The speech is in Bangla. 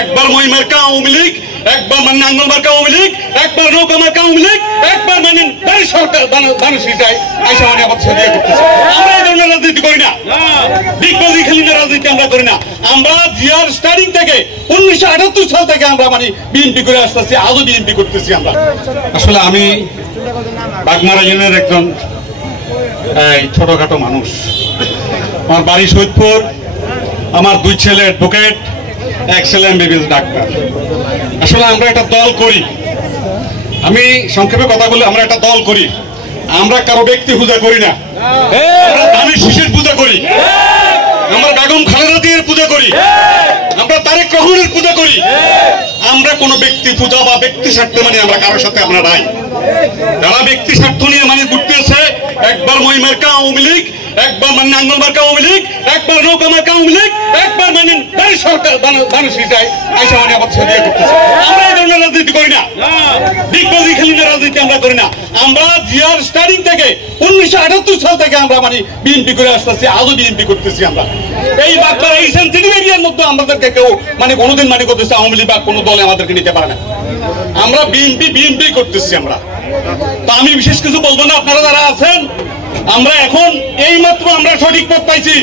একবার মই মার্কা আওয়ামী লীগ, একবার মানে নাঙ্গল মার্কা আওয়ামী লীগ, একবার নৌকা মার্কা আওয়ামী লীগ, একবার মানে বাড়ি সরকার দানশীটাই আইসা মানে আমাদের সাথে করতেছে। আমরা এই ধরনের রাজনীতি করি না, দিকবাজি খেলি না, রাজনীতি আমরা করি না। আমরা জিয়ার স্টার্টিং থেকে 1978 সাল থেকে আমরা মানে বিএনপি করে আসতেছি, আজও বিএনপি করতেছি আমরা। আসলে আমি বাগমারা ইউনিয়নের একজন ছোটখাটো মানুষ। আমার বাড়ি সৈয়দপুর, আমার 2 ছেলে অ্যাডভোকেট, 1 ছেলে এমবিবিএস ডাক্তার। আসলে আমরা একটা দল করি, আমি সংক্ষেপে কথা বলি, আমরা একটা দল করি। আমরা কারো ব্যক্তি পূজা করি না, আমরা দানের শীষের পূজা করি, আমরা বেগম খালেদা জিয়ার পূজা করি, আমরা তারেক রহমানের পূজা করি। আমরা কোনো ব্যক্তি পূজা বা ব্যক্তি স্বার্থে মানে আমরা কারোর সাথে আমরা নাই। যারা ব্যক্তি স্বার্থ নিয়ে মানে ঘুরতেছে, একবার মই মার্কা আওয়ামী লীগ, একবার মানে নাঙ্গল মার্কা আওয়ামী লীগ, একবার নৌকা মার্কা আওয়ামী লীগ, একবার মানে বাড়ি সরকার দানশীটাই আইসা মানে আমাদের সাথে করতেছে। আমরা এই ধরনের রাজনীতি করি না, দিকবাজি খেলি না, রাজনীতি আমরা করি না। আমরা জিয়ার স্টার্টিং থেকে 1978 সাল থেকে আমরা মানে বিএনপি করে আসতেছি, আজও বিএনপি করতেছি আমরা। এই বাগমারা এই সেন্সিটিভ এরিয়ার মধ্যে আমাদেরকে কেউ মানে কোনোদিন মানে করতেছে আওয়ামী লীগ বা কোনো দলে আমাদেরকে নিতে পারে না। আমরা বিএনপি করতেছি আমরা। তো আমি বিশেষ কিছু বলবো না, আপনারা যারা আছেন, আমরা এখন এই মাত্র আমরা সঠিক পথ পাইছি।